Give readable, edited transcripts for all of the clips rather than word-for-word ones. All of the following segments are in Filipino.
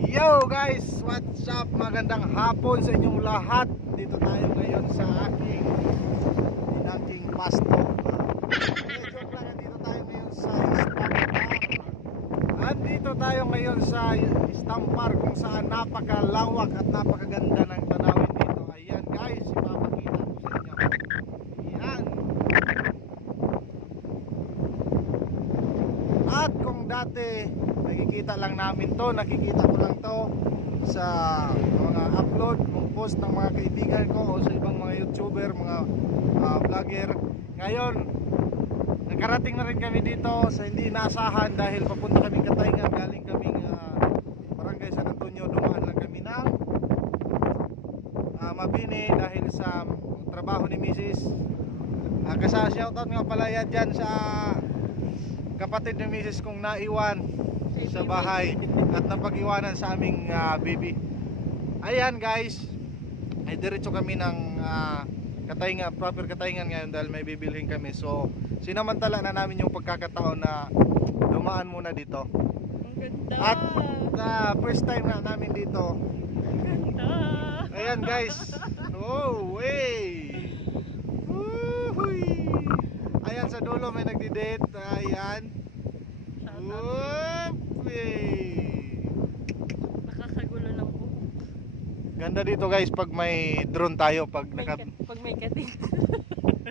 Yo guys, what's up? Magandang hapon sa inyong lahat. Dito tayo ngayon sa aking pasto. Joke lang, dito tayo ngayon sa Stampar. Andito tayo ngayon sa Stampar kung saan napakalawak at napakaganda ng tanawin dito. Ayan guys, ipapakita ko sa inyo. Ayan. At kung dati nakikita lang namin to, nakikita ko lang to sa mga upload, mga post ng mga kaibigan ko o sa ibang mga YouTuber, mga vlogger. Ngayon, nakarating na rin kami dito sa hindi inaasahan dahil papunta kaming Katayngan, galing kaming Barangay San Antonio, dumaan lang kami ng Mabini dahil sa trabaho ni Mrs. Kasa shoutout nga pala yan dyan sa kapatid ni Mrs. kong naiwan sa bahay at napag-iwanan sa aming baby. Ayan guys, ay diretso kami ng Katayngan, proper Katayngan ngayon dahil may bibilhin kami. So sinamantala na namin yung pagkakataon na dumaan muna dito. Ang ganda. At first time na namin dito. Ang ganda. Ayan guys. Oh, hey. Woohoo. Ayan sa dulo may nagdi-date. Ayan. Nakakagulo ng buhok. Ganda dito guys pag may drone tayo, pag may kadit.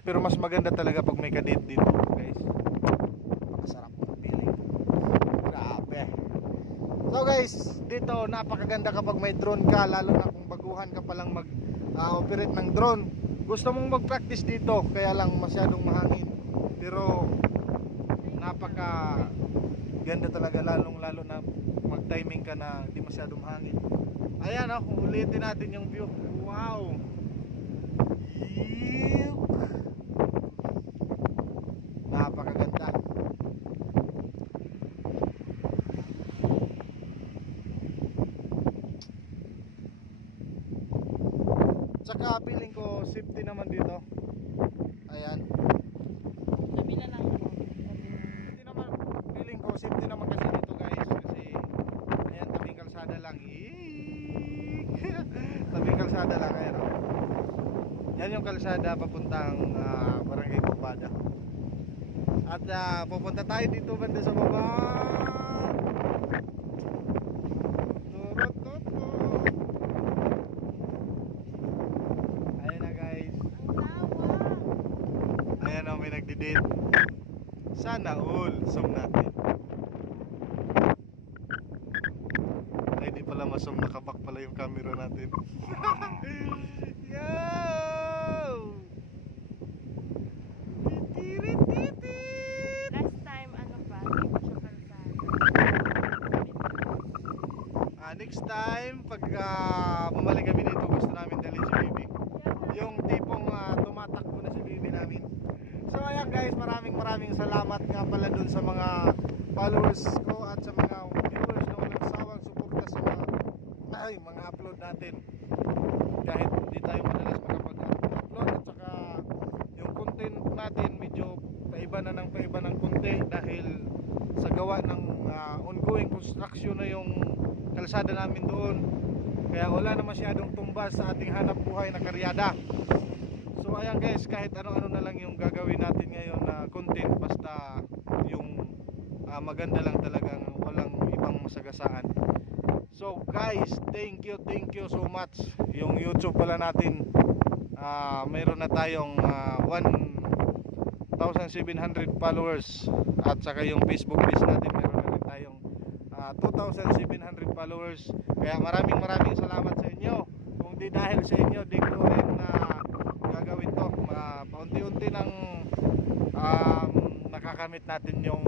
pero mas maganda talaga pag may kadit dito guys. Napakasarap ng feeling. Grabe. So guys, dito napakaganda kapag may drone ka, lalo na kung baguhan ka palang mag-operate ng drone. Gusto mong mag-practice dito, kaya lang masyadong mahangin. Pero napaka ganda talaga, lalong lalo na mag timing ka na di masyadong hangin. Ayan ulitin natin yung view. Wow. Napakaganda. Tsaka feeling ko safety naman dito. Ayan. Sabi na lang ako. Feeling ko safety naman kasi dito guys, kasi ayan, tabing kalsada lang. Tabing kalsada lang, ayan o. Yan yung kalsada papuntang Barangay Bubada. At pupunta tayo dito banda sa baba. Ayan na guys. Ayan o, may nagdi-date. Sana all, zoom natin. Ay, di pala masum, nakabak pala yung camera natin. Yo! Titirit-titit! Last time, ano pa? Hindi ko siya kalsada. Next time, pag bumalik kami dito, gusto namin dalhin si baby. Yung tipong tumatakbo na si baby namin. So ayan guys, maraming salamat nga pala dun sa mga followers ko at sa mga viewers na walang sawang suporta sa mga upload natin. Kahit hindi tayo madalas makapag-upload at saka yung content natin medyo paiba ng konti dahil sa gawa ng ongoing construction na yung kalsada namin doon. Kaya wala na masyadong tumbas sa ating hanap buhay na karyada. So ayan guys, kahit ano-ano na lang yung gagawin natin ngayon na content, basta yung maganda lang talagang walang ibang masagasaan. So guys, thank you so much. Yung YouTube pala natin, mayroon na tayong 1,700 followers. At saka yung Facebook page natin, mayroon na rin tayong 2,700 followers. Kaya maraming salamat sa inyo. Kung di dahil sa inyo, di ko rin gagawin to. Paunti-unti nang nakakamit natin yung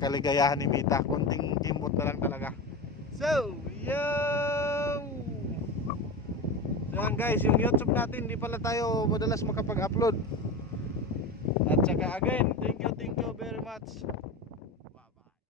kaligayahan ni Mita. Kunting kimbot na lang talaga. So, yo! Yan guys, yung YouTube natin, di pala tayo madalas makapag-upload. At saka again, thank you very much.